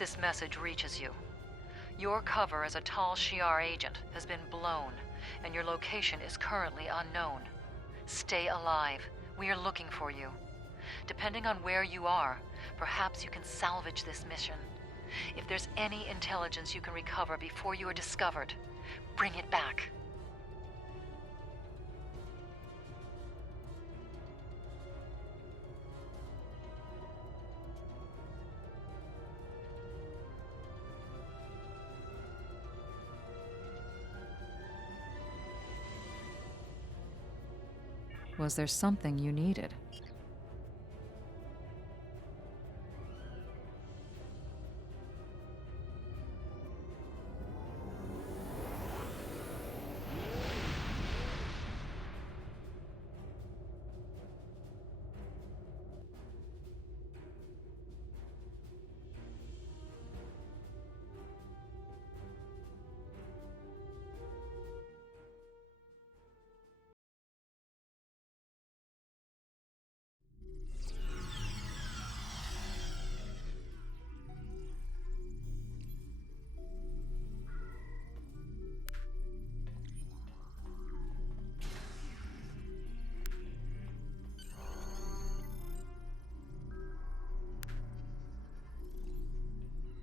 this message reaches you. Your cover as a Tal Shiar agent has been blown, and your location is currently unknown. Stay alive. We are looking for you. Depending on where you are, perhaps you can salvage this mission. If there's any intelligence you can recover before you are discovered, bring it back. Was there something you needed?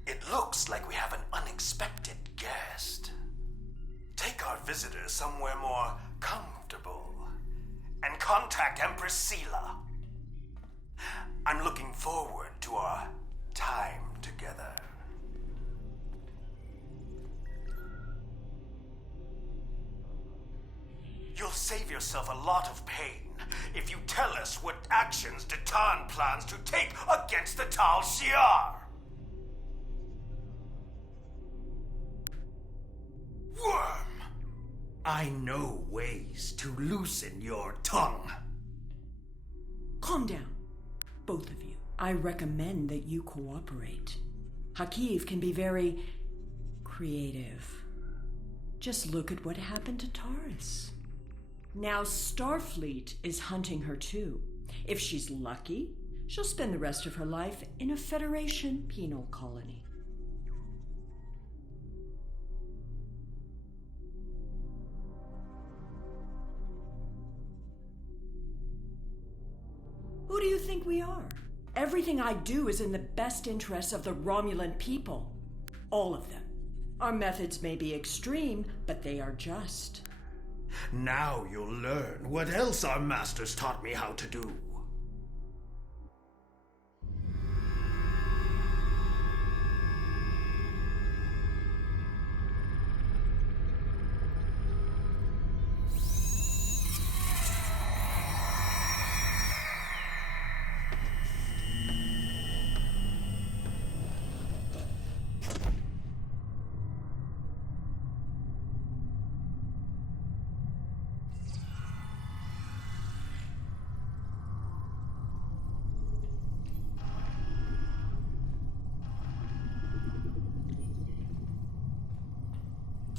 It looks like we have an unexpected guest. Take our visitor somewhere more comfortable and contact Empress Sela. I'm looking forward to our time together. You'll save yourself a lot of pain if you tell us what actions Datan plans to take against the Tal Shiar. Worm! I know ways to loosen your tongue. Calm down, both of you. I recommend that you cooperate. Hakiv can be very creative. Just look at what happened to Taurus. Now Starfleet is hunting her too. If she's lucky, she'll spend the rest of her life in a Federation penal colony. Who do you think we are? Everything I do is in the best interests of the Romulan people. All of them. Our methods may be extreme, but they are just. Now you'll learn what else our masters taught me how to do.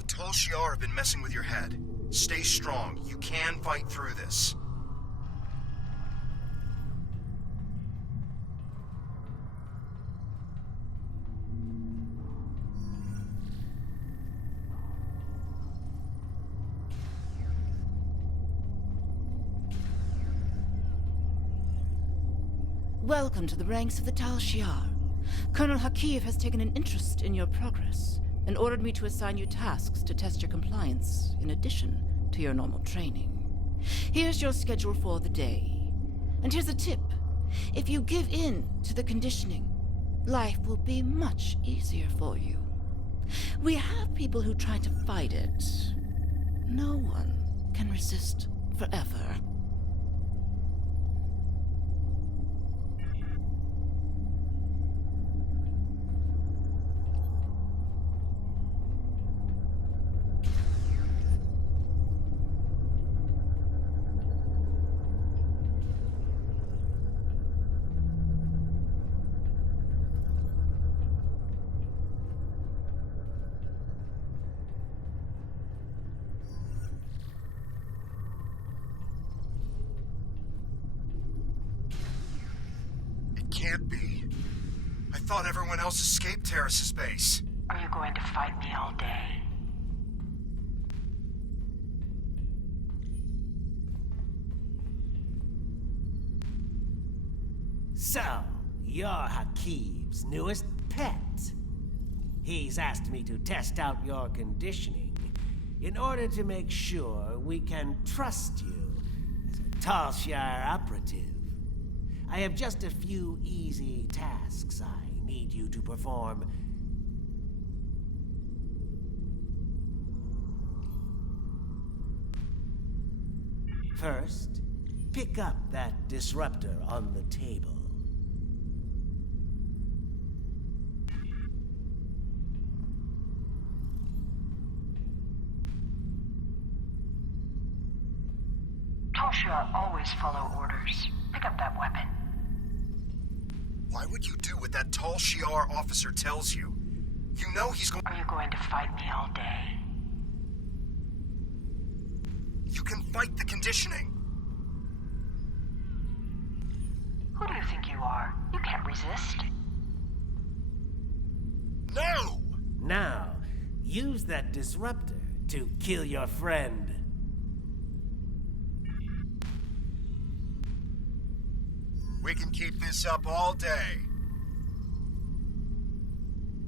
Tal Shiar have been messing with your head. Stay strong. You can fight through this. Welcome to the ranks of the Tal Shiar. Colonel Hakiv has taken an interest in your progress and ordered me to assign you tasks to test your compliance, in addition to your normal training. Here's your schedule for the day. And here's a tip. If you give in to the conditioning, life will be much easier for you. We have people who try to fight it. No one can resist forever. Can't be. I thought everyone else escaped Terrace's base. Are you going to fight me all day? So, you're Hakiv's newest pet. He's asked me to test out your conditioning in order to make sure we can trust you as a Tal Shiar operative. I have just a few easy tasks I need you to perform. First, pick up that disruptor on the table. Tal Shiar always follow orders. Pick up that weapon. Why would you do what that Tal Shiar officer tells you? You know he's going... Are you going to fight me all day? You can fight the conditioning. Who do you think you are? You can't resist. No! Now, use that disruptor to kill your friend. We can keep this up all day.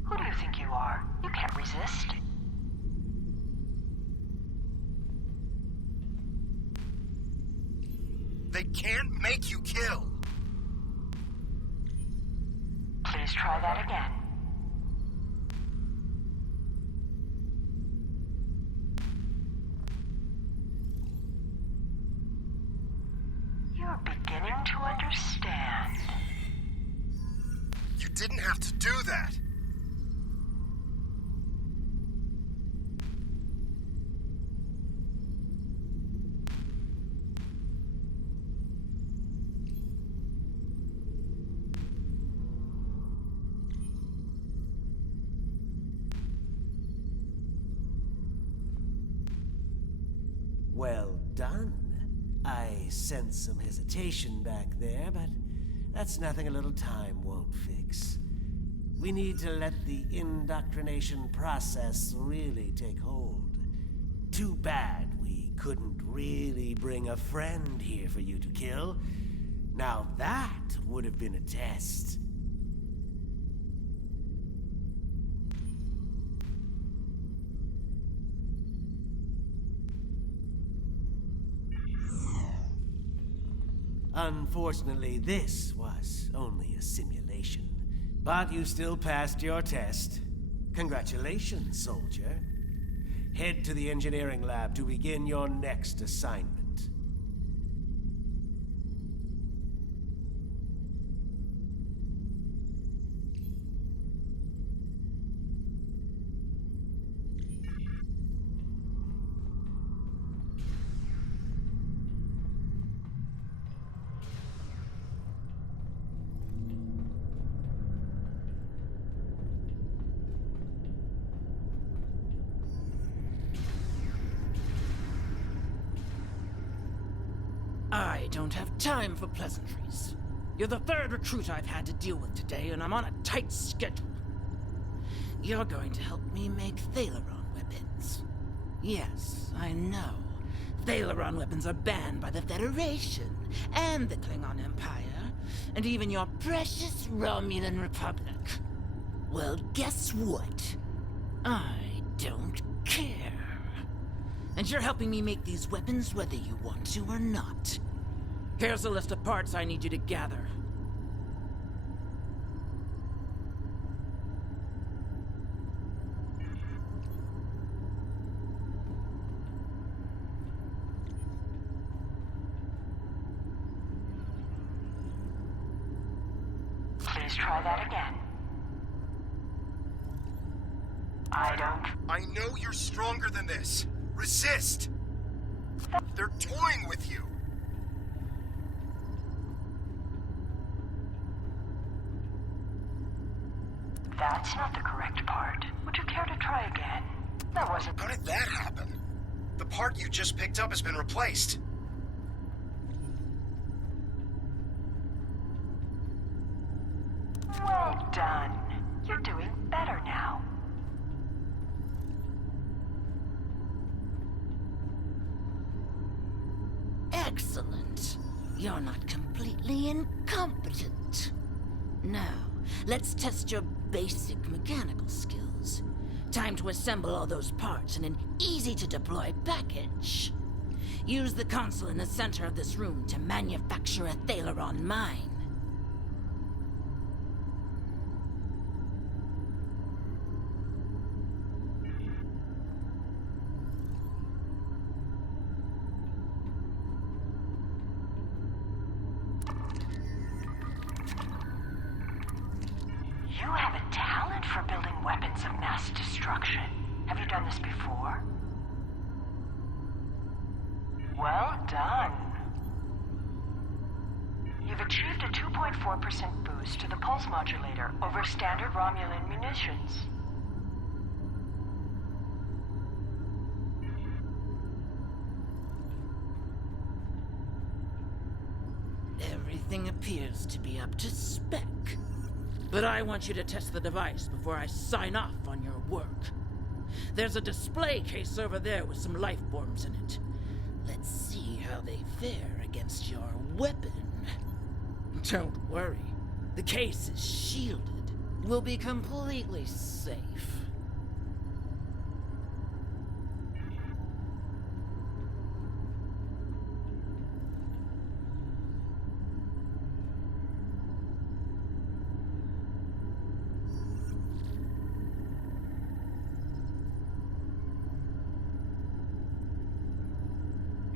Who do you think you are? You can't resist. They can't make you kill. Please try that again. You're beginning to understand. You didn't have to do that. Well done. I sense some hesitation back there, but that's nothing a little time won't fix. We need to let the indoctrination process really take hold. Too bad we couldn't really bring a friend here for you to kill. Now that would have been a test. Unfortunately, this was only a simulation. But you still passed your test. Congratulations, soldier. Head to the engineering lab to begin your next assignment. I don't have time for pleasantries. You're the third recruit I've had to deal with today, and I'm on a tight schedule. You're going to help me make Thaleron weapons. Yes, I know. Thaleron weapons are banned by the Federation, and the Klingon Empire, and even your precious Romulan Republic. Well, guess what? I don't care. And you're helping me make these weapons whether you want to or not. Here's a list of parts I need you to gather. Please try that again. I know you're stronger than this. Resist! They're toying with you. That's not the correct part. Would you care to try again? That wasn't... How did that happen? The part you just picked up has been replaced. Well done. You're doing better now. Excellent. You're not completely incompetent. Now, let's test your basic mechanical skills. Time to assemble all those parts in an easy-to-deploy package. Use the console in the center of this room to manufacture a Thaleron mine. You have a talent for building weapons of mass destruction. Have you done this before? Well done. You've achieved a 2.4% boost to the pulse modulator over standard Romulan munitions. Everything appears to be up to spec. But I want you to test the device before I sign off on your work. There's a display case over there with some life forms in it. Let's see how they fare against your weapon. Don't worry. The case is shielded. We'll be completely safe.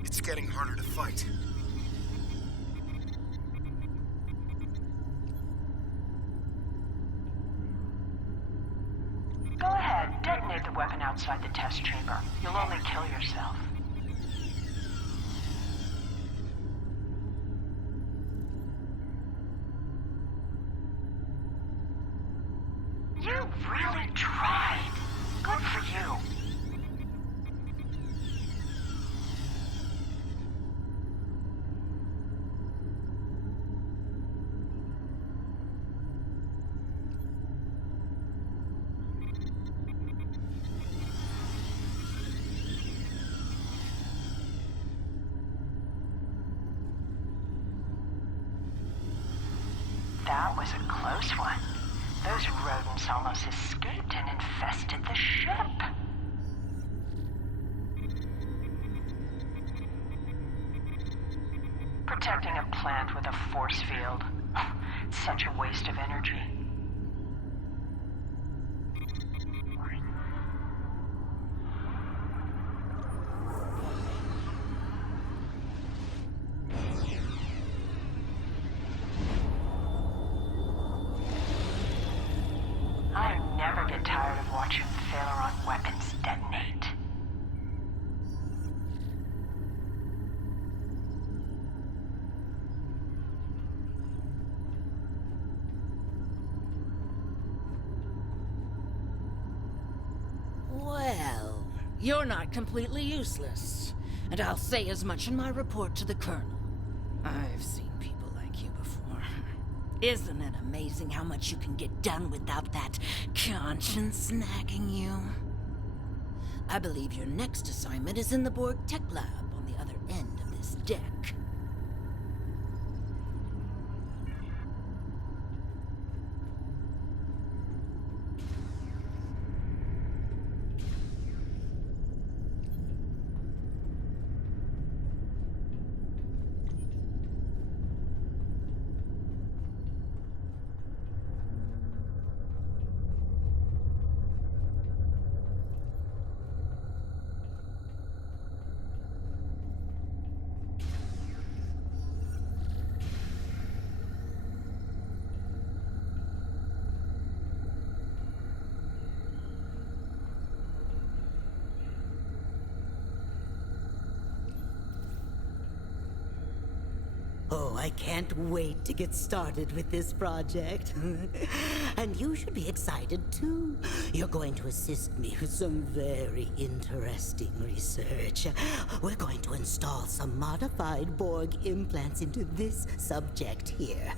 It's getting harder to fight. Go ahead, detonate the weapon outside the test chamber. You'll only kill yourself. You really tried. Good for you. That was a close one. Those rodents almost escaped and infested the ship. Protecting a plant with a force field. It's such a waste of energy. I never get tired of watching Thaleron weapons detonate. Well, you're not completely useless. And I'll say as much in my report to the Colonel. I've seen people like you before. Isn't it amazing how much you can get done without that conscience nagging you? I believe your next assignment is in the Borg Tech Lab on the other end of this deck. Oh, I can't wait to get started with this project. And you should be excited too. You're going to assist me with some very interesting research. We're going to install some modified Borg implants into this subject here.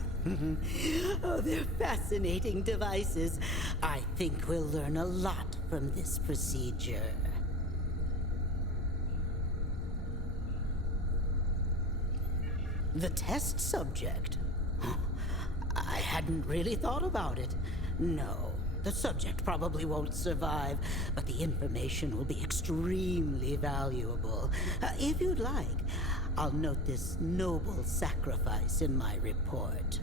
Oh, they're fascinating devices. I think we'll learn a lot from this procedure. The test subject? I hadn't really thought about it. No, the subject probably won't survive, but the information will be extremely valuable. If you'd like, I'll note this noble sacrifice in my report.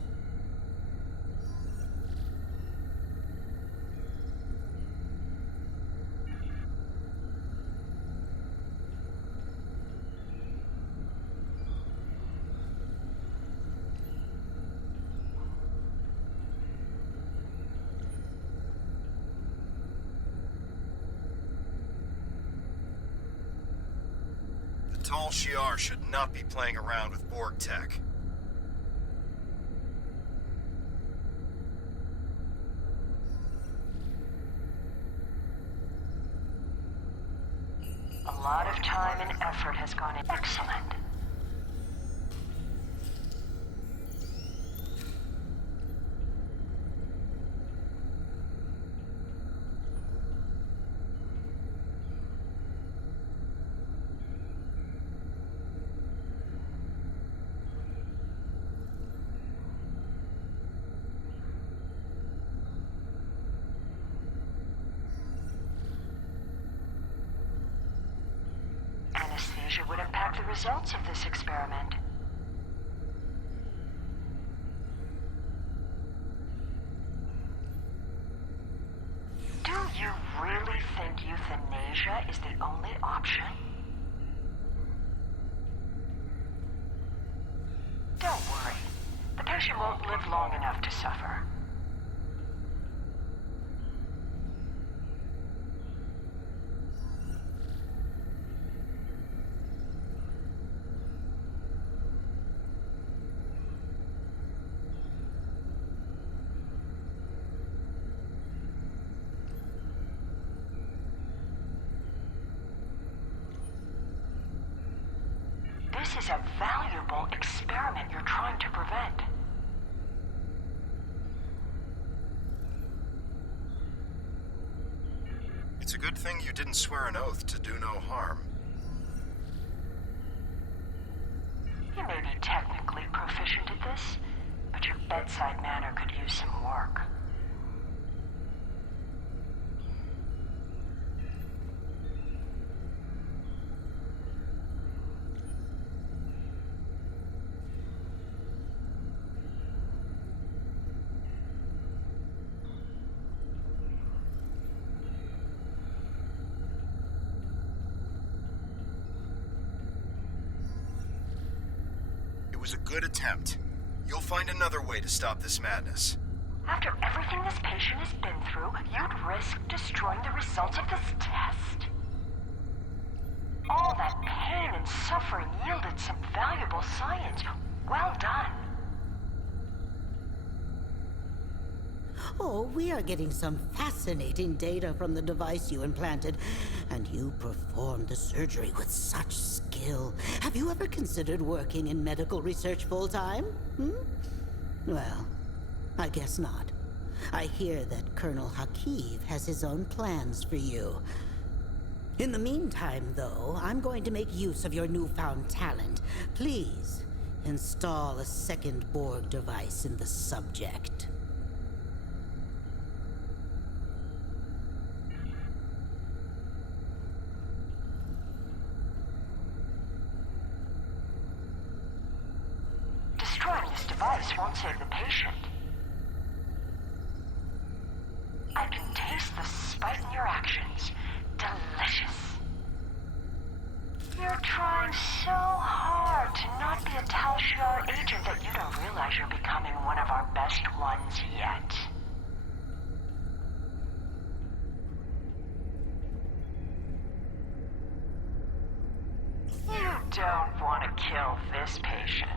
Tal Shiar should not be playing around with Borg tech. A lot of time and effort has gone in. Excellent. Anesthesia would impact the results of this experiment. Do you really think euthanasia is the only option? Don't worry. The patient won't live long enough to suffer. This is a valuable experiment you're trying to prevent. It's a good thing you didn't swear an oath to do no harm. You may be technically proficient at this, but your bedside manner could use some work. It was a good attempt. You'll find another way to stop this madness. After everything this patient has been through, you'd risk destroying the results of this test. All that pain and suffering yielded some valuable science. Well done. Oh, we are getting some fascinating data from the device you implanted, and you performed the surgery with such skill. Have you ever considered working in medical research full-time? Well, I guess not. I hear that Colonel Hakiv has his own plans for you. In the meantime, though, I'm going to make use of your newfound talent. Please, install a second Borg device in the subject. Destroying this device won't save the patient. I can taste the spite in your actions. Delicious. You're trying so hard to not be a Tal Shiar agent that you don't realize you're becoming one of our best ones yet. You don't want to kill this patient.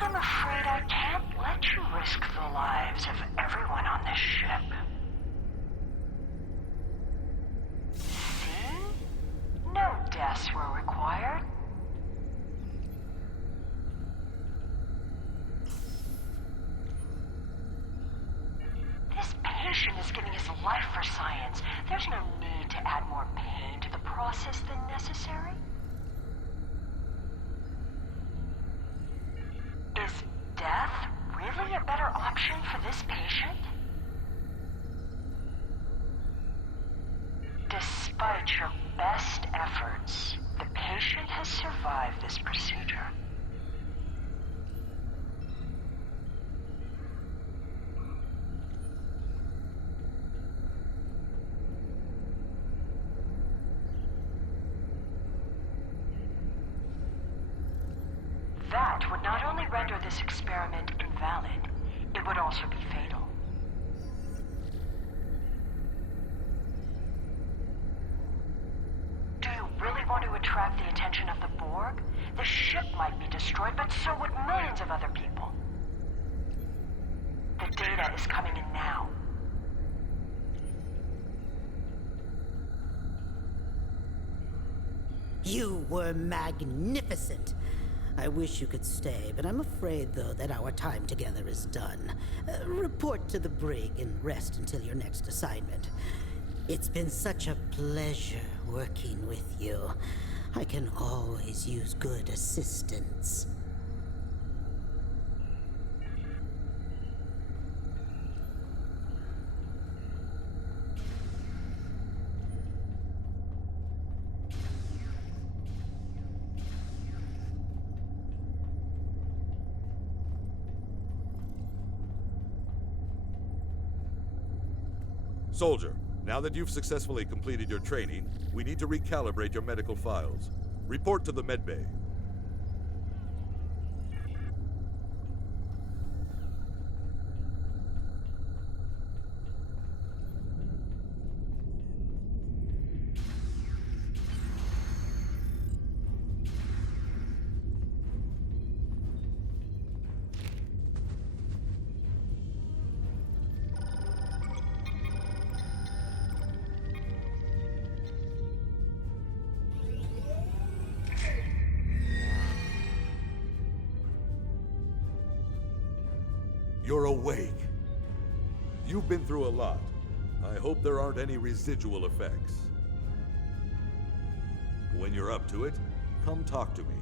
I'm afraid I can't let you risk the lives of everyone on this ship. See? No deaths were required. patient is giving his life for science. There's no need to add more pain to the process than necessary. Is death really a better option for this patient? Despite your best efforts, the patient has survived this procedure. That would not only render this experiment invalid, it would also be fatal. Do you really want to attract the attention of the Borg? The ship might be destroyed, but so would millions of other people. The data is coming in now. You were magnificent. I wish you could stay, but I'm afraid, though, that our time together is done. Report to the brig and rest until your next assignment. It's been such a pleasure working with you. I can always use good assistance. Soldier, now that you've successfully completed your training, we need to recalibrate your medical files. Report to the medbay. You're awake. You've been through a lot. I hope there aren't any residual effects. When you're up to it, come talk to me.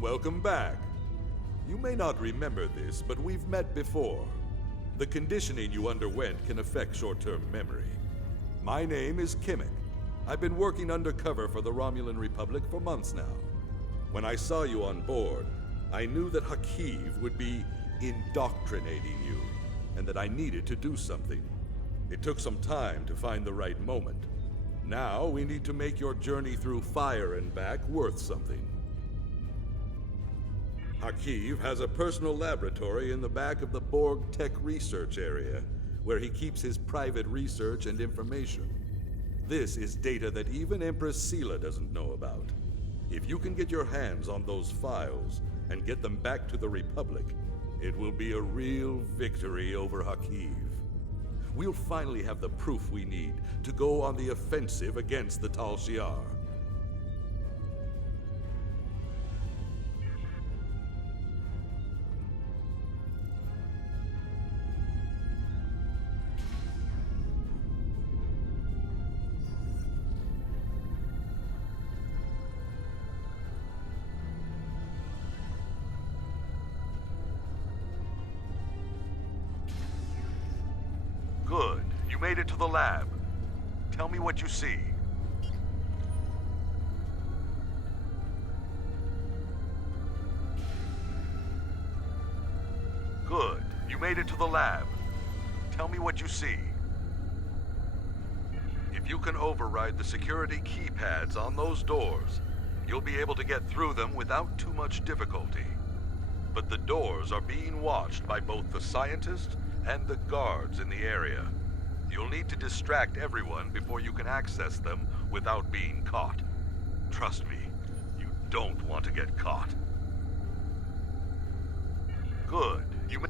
Welcome back. You may not remember this, but we've met before. The conditioning you underwent can affect short-term memory. My name is Kimmick. I've been working undercover for the Romulan Republic for months now. When I saw you on board, I knew that Hakiv would be indoctrinating you, and that I needed to do something. It took some time to find the right moment. Now we need to make your journey through fire and back worth something. Hakiv has a personal laboratory in the back of the Borg Tech Research Area, where he keeps his private research and information. This is data that even Empress Sela doesn't know about. If you can get your hands on those files and get them back to the Republic, it will be a real victory over Hakiv. We'll finally have the proof we need to go on the offensive against the Tal Shiar. Good. You made it to the lab. Tell me what you see. Good. You made it to the lab. Tell me what you see. If you can override the security keypads on those doors, you'll be able to get through them without too much difficulty. But the doors are being watched by both the scientists and the guards in the area. You'll need to distract everyone before you can access them without being caught. Trust me, you don't want to get caught. Good. You may...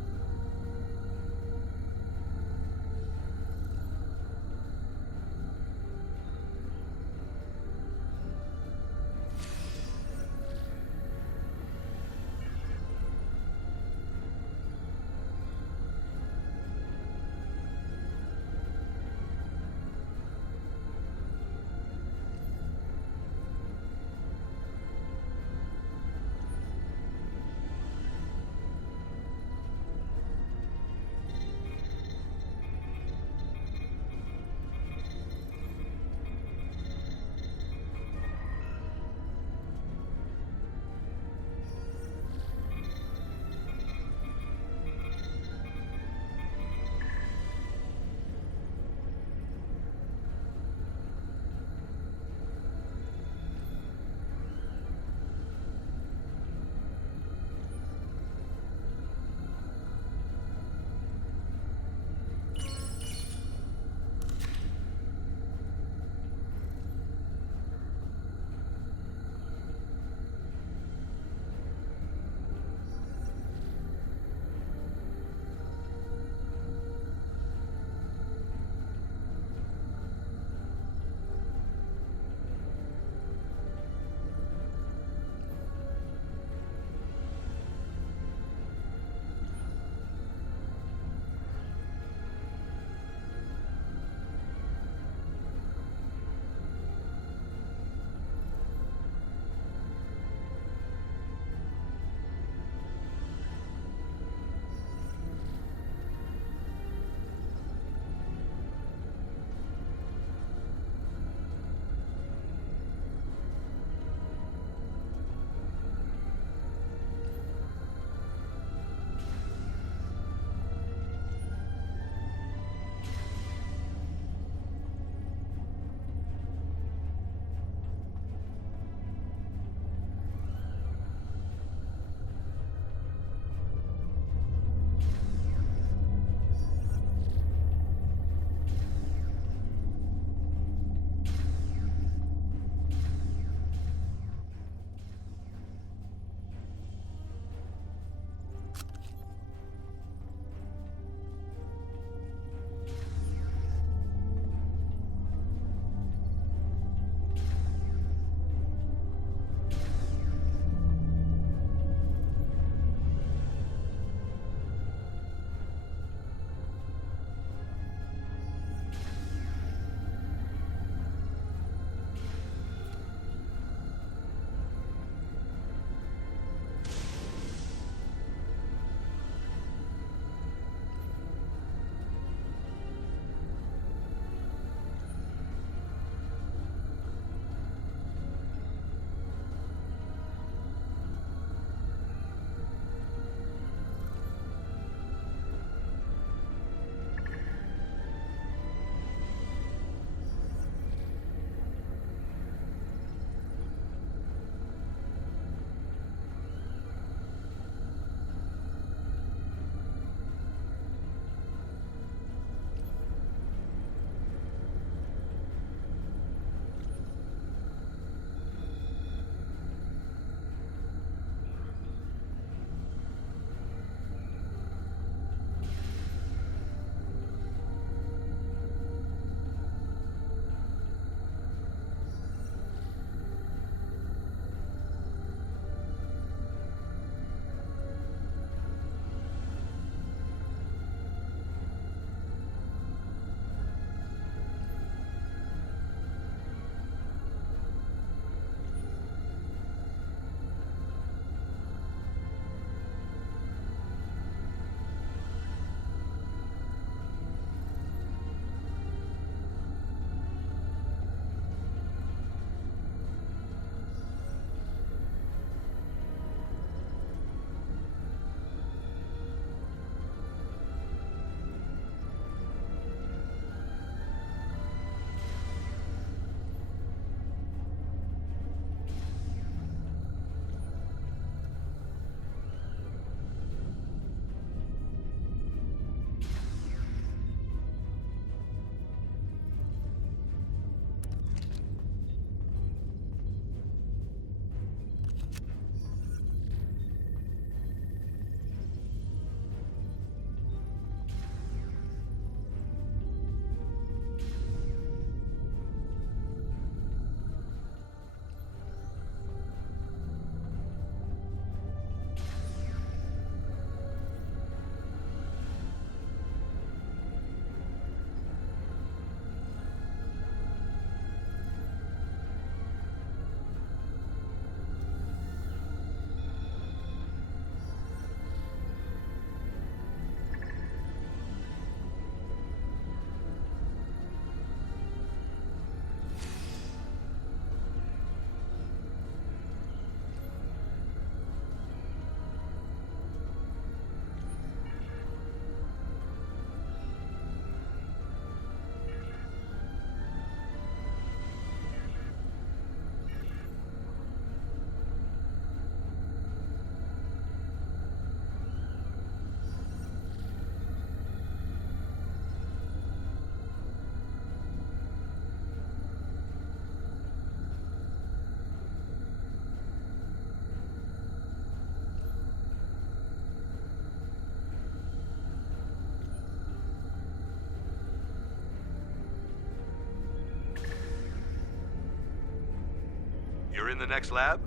You're in the next lab?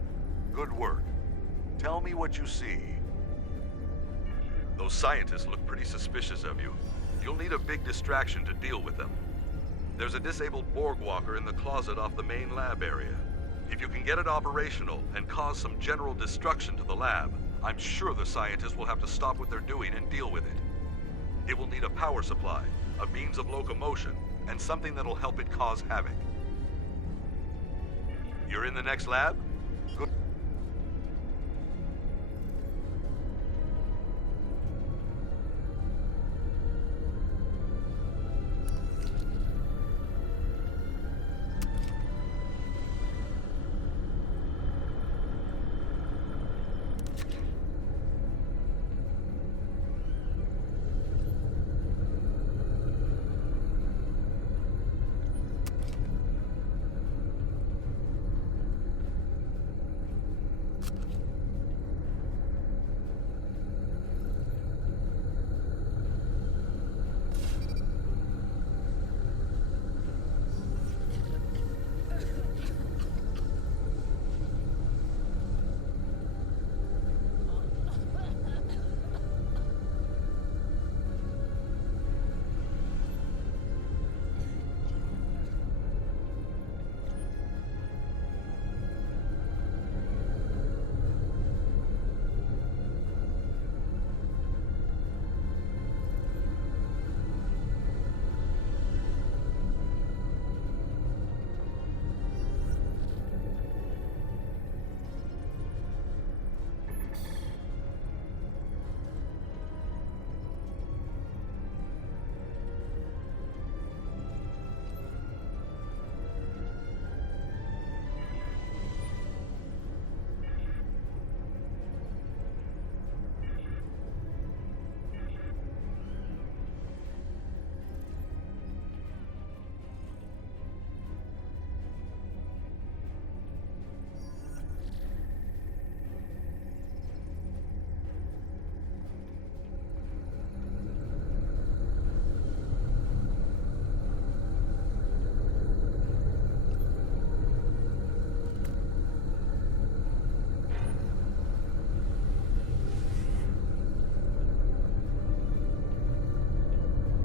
Good work. Tell me what you see. Those scientists look pretty suspicious of you. You'll need a big distraction to deal with them. There's a disabled Borg walker in the closet off the main lab area. If you can get it operational and cause some general destruction to the lab, I'm sure the scientists will have to stop what they're doing and deal with it. It will need a power supply, a means of locomotion, and something that'll help it cause havoc. You're in the next lab? Good.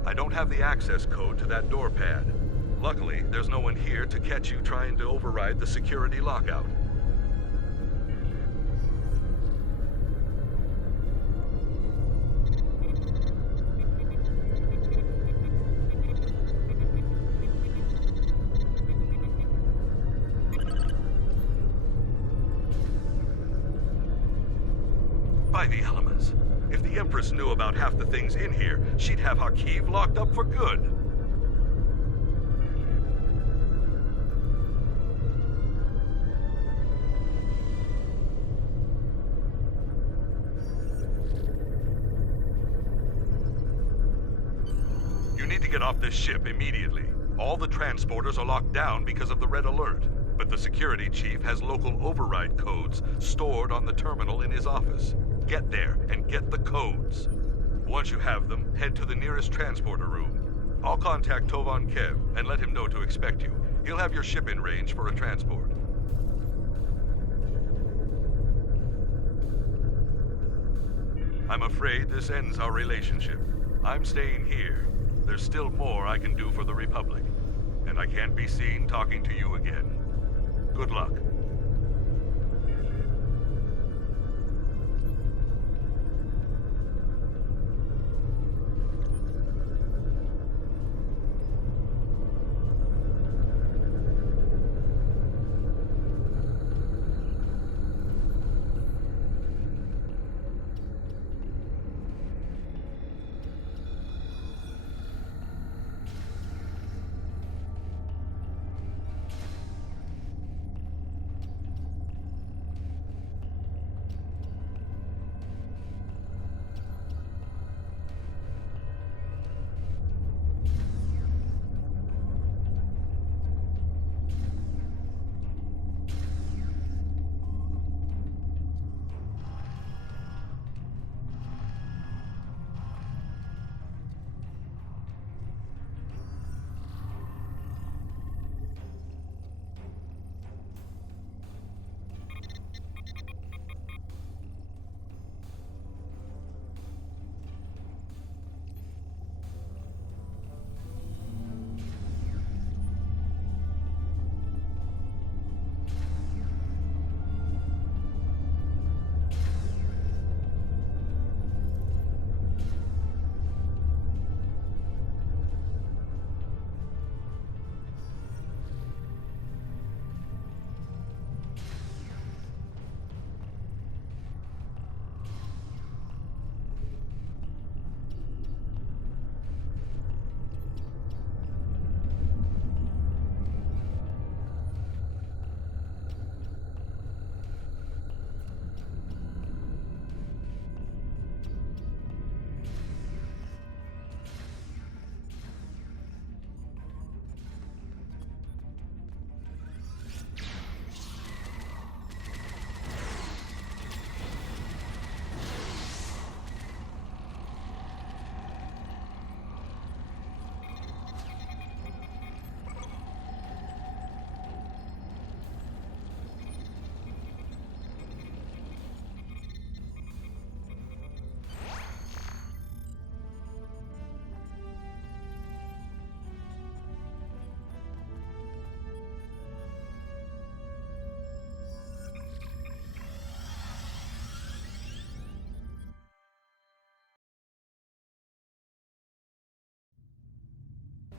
I don't have the access code to that door pad. Luckily, there's no one here to catch you trying to override the security lockout. By the elements. If the Empress knew about half the things in here, she'd have Hakiv locked up for good. You need to get off this ship immediately. All the transporters are locked down because of the red alert, but the security chief has local override codes stored on the terminal in his office. Get there and get the codes. Once you have them, head to the nearest transporter room. I'll contact Tovan Kev and let him know to expect you. He'll have your ship in range for a transport. I'm afraid this ends our relationship. I'm staying here. There's still more I can do for the Republic. And I can't be seen talking to you again. Good luck.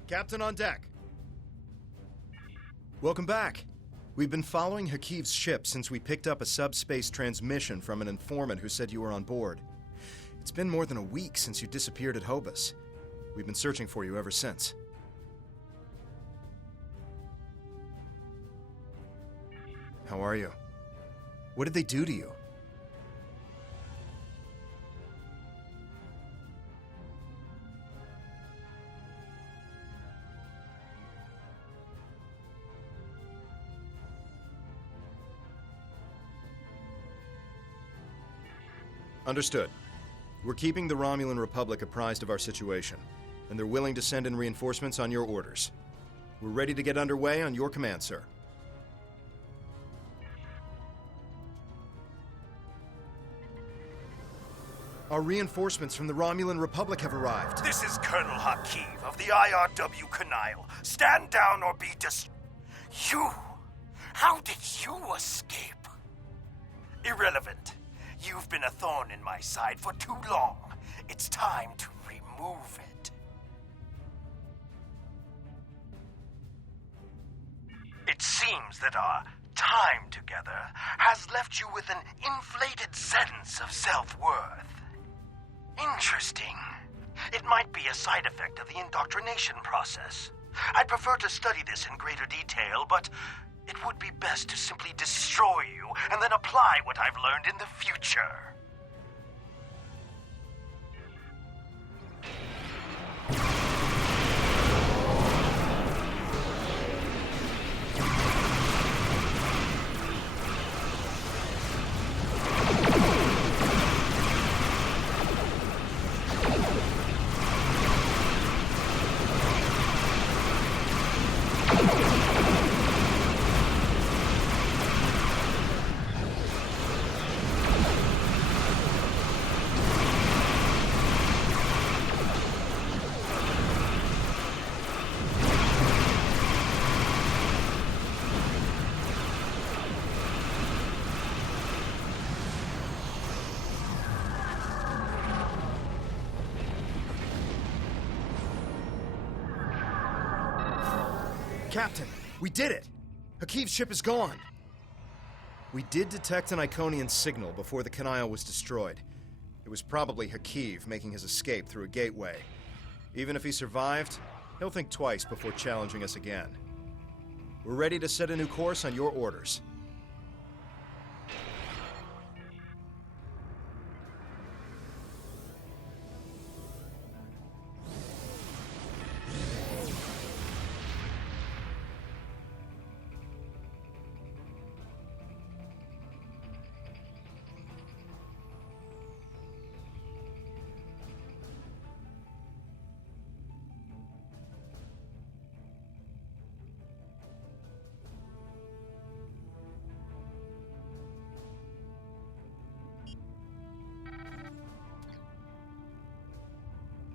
Captain on deck. Welcome back. We've been following Hakiv's ship since we picked up a subspace transmission from an informant who said you were on board. It's been more than a week since you disappeared at Hobus. We've been searching for you ever since. How are you? What did they do to you? Understood. We're keeping the Romulan Republic apprised of our situation, and they're willing to send in reinforcements on your orders. We're ready to get underway on your command, sir. Our reinforcements from the Romulan Republic have arrived. This is Colonel Hakiv of the IRW Canile. Stand down or be You? How did you escape? Irrelevant. You've been a thorn in my side for too long. It's time to remove it. It seems that our time together has left you with an inflated sense of self-worth. Interesting. It might be a side effect of the indoctrination process. I'd prefer to study this in greater detail, but it would be best to simply destroy you and then apply what I've learned in the future. Captain, we did it! Hakiv's ship is gone! We did detect an Iconian signal before the Canile was destroyed. It was probably Hakiv making his escape through a gateway. Even if he survived, he'll think twice before challenging us again. We're ready to set a new course on your orders.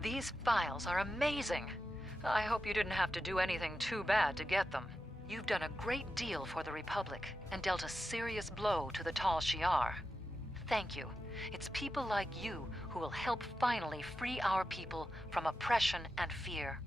These files are amazing. I hope you didn't have to do anything too bad to get them. You've done a great deal for the Republic and dealt a serious blow to the Tal Shiar. Thank you. It's people like you who will help finally free our people from oppression and fear.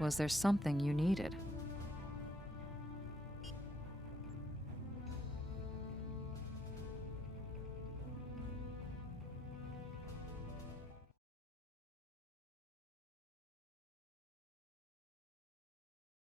Was there something you needed?